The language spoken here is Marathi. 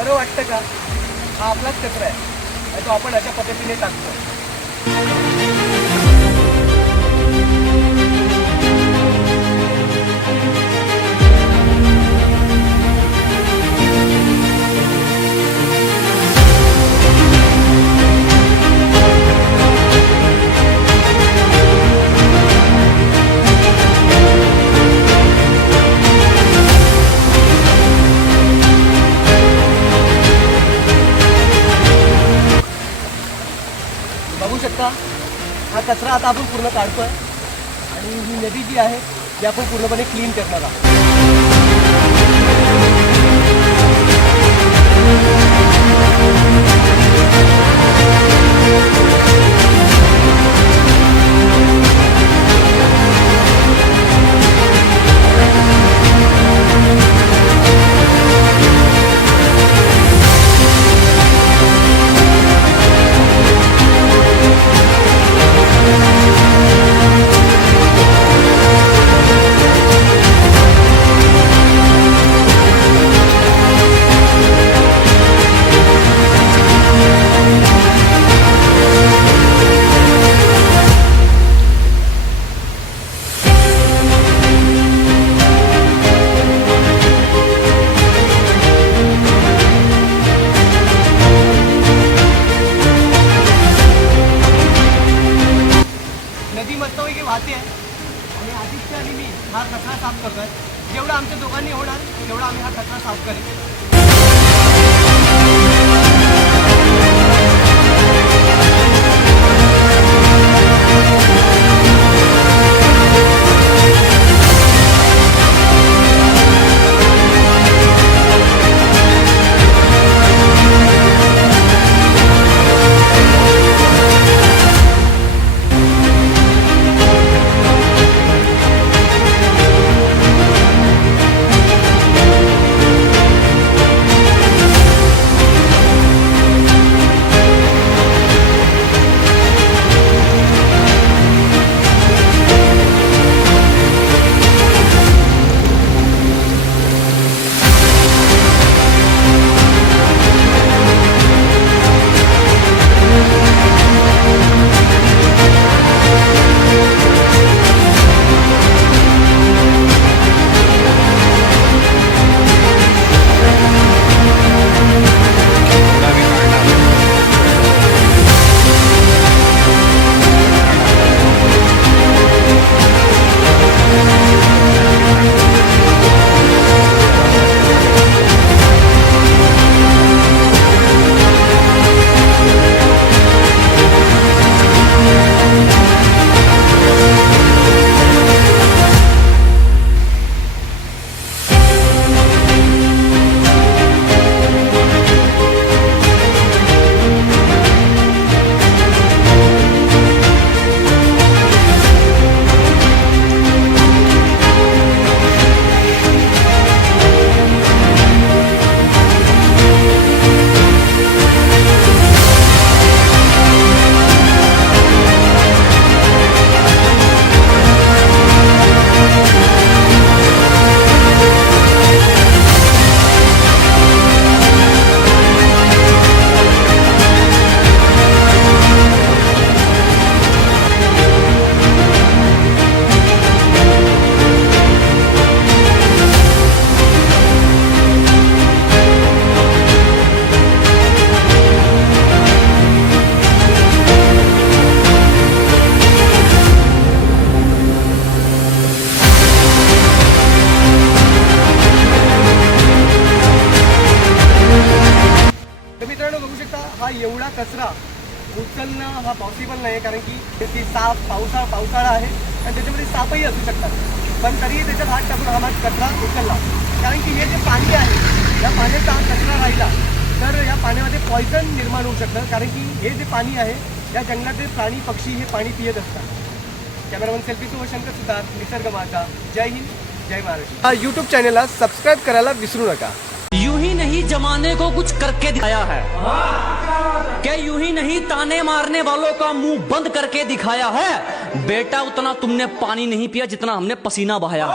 बरं वाटतं का? हा आपलाच कचरा आहे आणि तो आपण अशा पद्धतीने टाकतो. बघू शकता हा कचरा आता आपण पूर्ण काढतोय आणि ही नदी जी आहे ती आपण पूर्णपणे क्लीन करणार आहोत. नदी मस्तपैकी वाहते आहे आणि आदित्य आणि मी हा कचरा साफ करतोय. जेवढा आमच्या दोघांनी होणार तेवढा आम्ही हा कचरा साफ करेल. हा एवढा कचरा उचलणं हा पॉसिबल नाही, कारण की ती पावसाळा आहे आणि त्याच्यामध्ये सापही असू शकतात. पण तरीही त्याच्यात हात टाकून हा कचरा उचलला, कारण की हे जे पाणी आहे या पाण्याचा हा कचरा राहिला तर या पाण्यामध्ये पॉयझन निर्माण होऊ शकतं, कारण की हे जे पाणी आहे या जंगलातील प्राणी पक्षी हे पाणी पित असतात. कॅमेरामन सेल्फी सोबत शंकर सुतार, निसर्ग माझा. जय हिंद, जय महाराष्ट्र. हा यूट्यूब चॅनलला सबस्क्राईब करायला विसरू नका. यूं ही नहीं जमाने को कुछ करके दिखाया है, क्या यूं ही नहीं ताने मारने वालों का मुंह बंद करके दिखाया है. बेटा उतना तुमने पानी नहीं पिया जितना हमने पसीना बहाया.